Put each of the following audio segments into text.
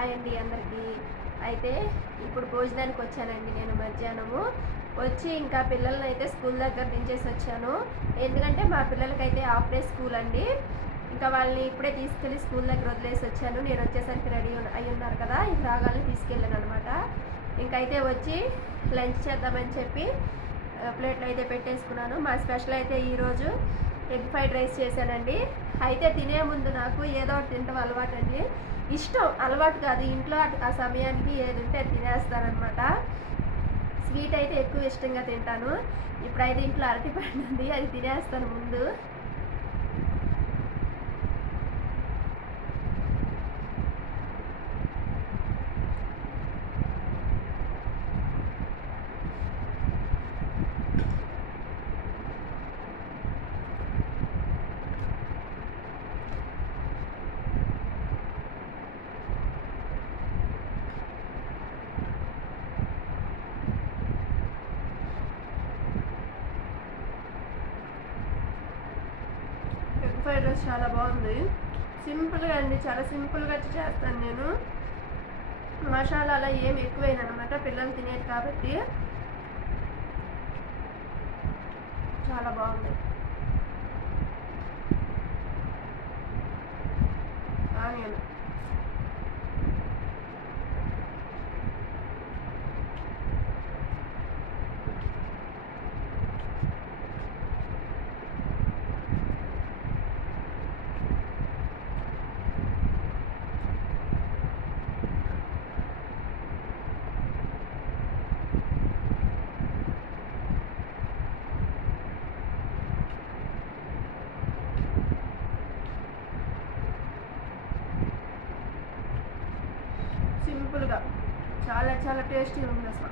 హాయ్ అండి అందరికీ. అయితే ఇప్పుడు భోజనానికి వచ్చానండి నేను మధ్యాహ్నము. వచ్చి ఇంకా పిల్లల్ని అయితే స్కూల్ దగ్గర దించేసి వచ్చాను. ఎందుకంటే మా పిల్లలకైతే హాఫ్ డే స్కూల్ అండి. ఇంకా వాళ్ళని ఇప్పుడే తీసుకెళ్ళి స్కూల్ దగ్గర వదిలేసి వచ్చాను. నేను వచ్చేసరికి రెడీ అయి ఉన్నారు కదా, ఇది రాగానే తీసుకెళ్ళాను అనమాట. ఇంకైతే వచ్చి లంచ్ చేద్దామని చెప్పి ప్లేట్లు అయితే పెట్టేసుకున్నాను. మా స్పెషల్ అయితే ఈరోజు ఎగ్ ఫ్రైడ్ రైస్ చేశానండి. అయితే తినే ముందు నాకు ఏదో ఒకటి తింటాం అలవాటు అండి. ఇష్టం, అలవాటు కాదు. ఇంట్లో ఆ సమయానికి ఏది ఉంటే అది తినేస్తానమాట. స్వీట్ అయితే ఎక్కువ ఇష్టంగా తింటాను. ఇప్పుడైతే ఇంట్లో అరటిపండు ఉంది, అది తినేస్తాను ముందు. ఎగ్ ఫ్రైడ్ రైస్ చాలా బాగుంది. సింపుల్గా అండి, చాలా సింపుల్గా చేస్తాను నేను. మసాలా అలా ఏమి ఎక్కువైనమాట, పిల్లలు తినేది కాబట్టి చాలా బాగుంది. ఆనియన్ సింపుల్గా చాలా చాలా టేస్టీ ఉంది అసలు.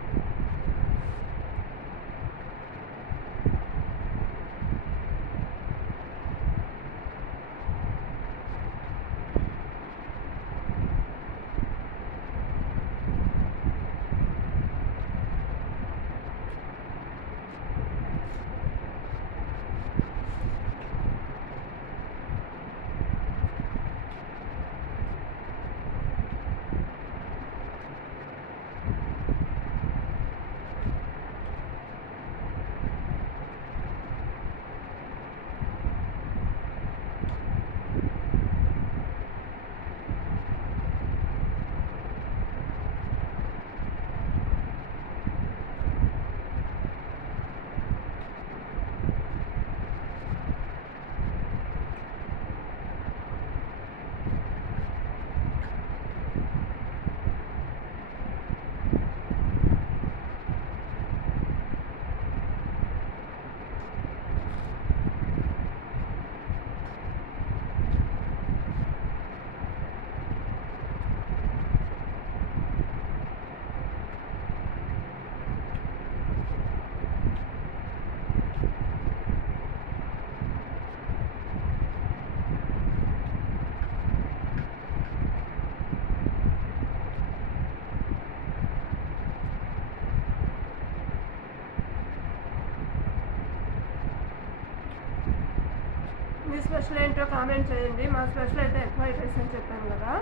మీ స్పెషల్ ఏంటో కామెంట్ చేయండి. మా స్పెషల్ అయితే ఎగ్ ఫ్రైడ్ రైస్ అని చెప్పాను కదా,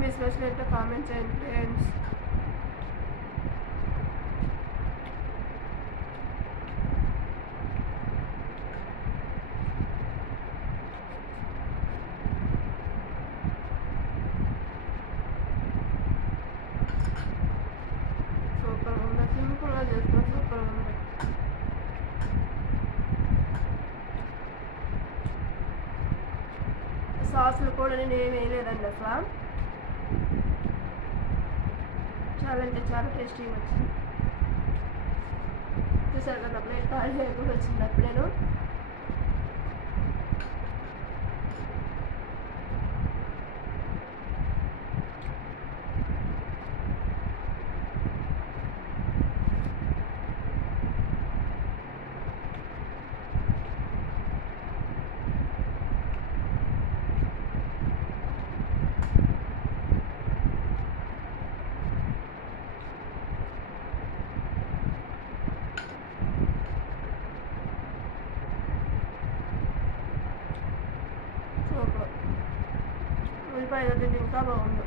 మీ స్పెషల్ ఏంటో కామెంట్ చేయండి ఫ్రెండ్స్. సూపర్ ఉంది, సింపుల్గా చేస్తున్నా, సూపర్ ఉంది. సాసులు కూడా నేను ఏమి వేయలేదండి అసలు. చాలా అంటే చాలా టేస్టీగా వచ్చింది. చూసారు కదా, ప్లేట్ ఖాళీ ఎక్కువ వచ్చింది అప్పుడేను. సూపర్. ఉల్లిపాయ ఇంకా బాగుంది.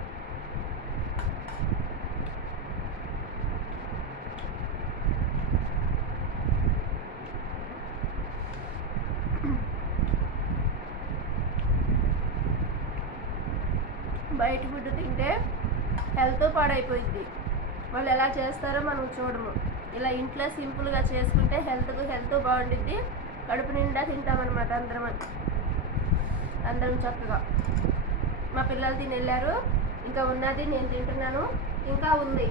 బయట ఫుడ్ తింటే హెల్త్ పాడైపోయింది. వాళ్ళు ఎలా చేస్తారో మనం చూడము. ఇలా ఇంట్లో సింపుల్గా చేసుకుంటే హెల్త్ బాగుండిద్ది. కడుపు నిండా తింటామన్నమాట అందరం చక్కగా. మా పిల్లలు తిని వెళ్ళారు, ఇంకా ఉన్నది నేను తింటున్నాను, ఇంకా ఉంది.